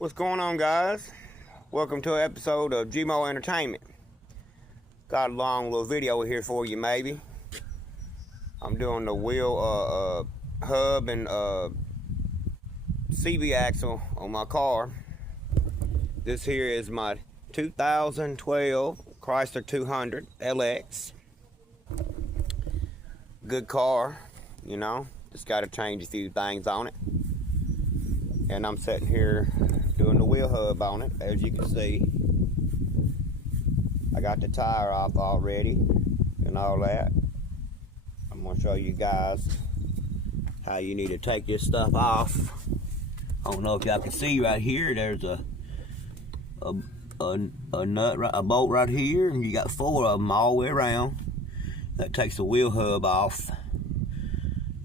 What's going on, guys? Welcome to an episode of GMO Entertainment. Got a long little video here for you, maybe. I'm doing the wheel hub and CV axle on my car. This here is my 2012 Chrysler 200 LX. Good car, you know. Just got to change a few things on it. And I'm sitting here doing the wheel hub on it. As you can see, I got the tire off already and all that. I'm going to show you guys how you need to take this stuff off. I don't know if y'all can see right here, there's a bolt right here, and you got 4 of them all the way around. That takes the wheel hub off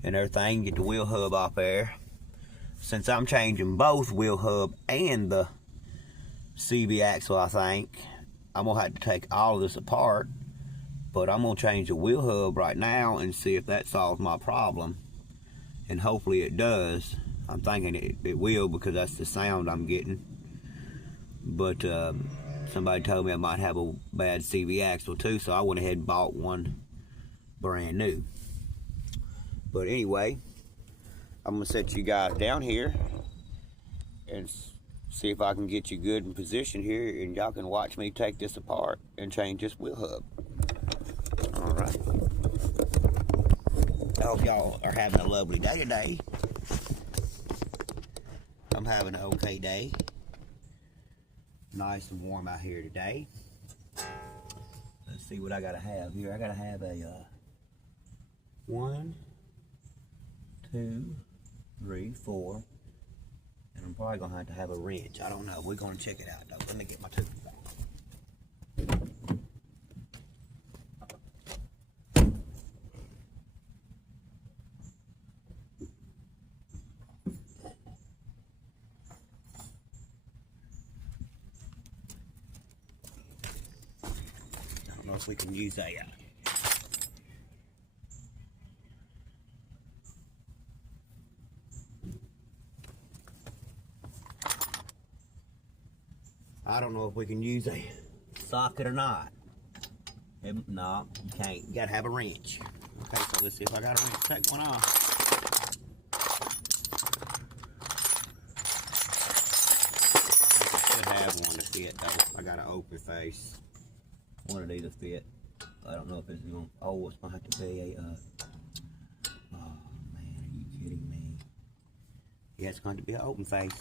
and everything. Get the wheel hub off there. Since I'm changing both wheel hub and the CV axle, I think I'm gonna have to take all of this apart, but I'm gonna change the wheel hub right now and see if that solves my problem, and hopefully it does. I'm thinking it will, because that's the sound I'm getting. But somebody told me I might have a bad CV axle too, so I went ahead and bought one brand new. But anyway, I'm gonna set you guys down here and see if I can get you good in position here, and y'all can watch me take this apart and change this wheel hub. All right. I hope y'all are having a lovely day today. I'm having an okay day. Nice and warm out here today. Let's see what I gotta have here. I gotta have a 1, 2, 3, 4, and I'm probably gonna have to have a wrench. I don't know. We're gonna check it out though. Let me get my tooth back. I don't know if we can use that yet. I don't know if we can use a socket or not. No, you can't. You gotta have a wrench. Okay, so let's see if I got a wrench. Take one off. I should have one to fit though. I got an open face. One of these will fit. I don't know if it's gonna. Oh, it's gonna have to be a. Oh man, are you kidding me? Yeah, it's going to be an open face.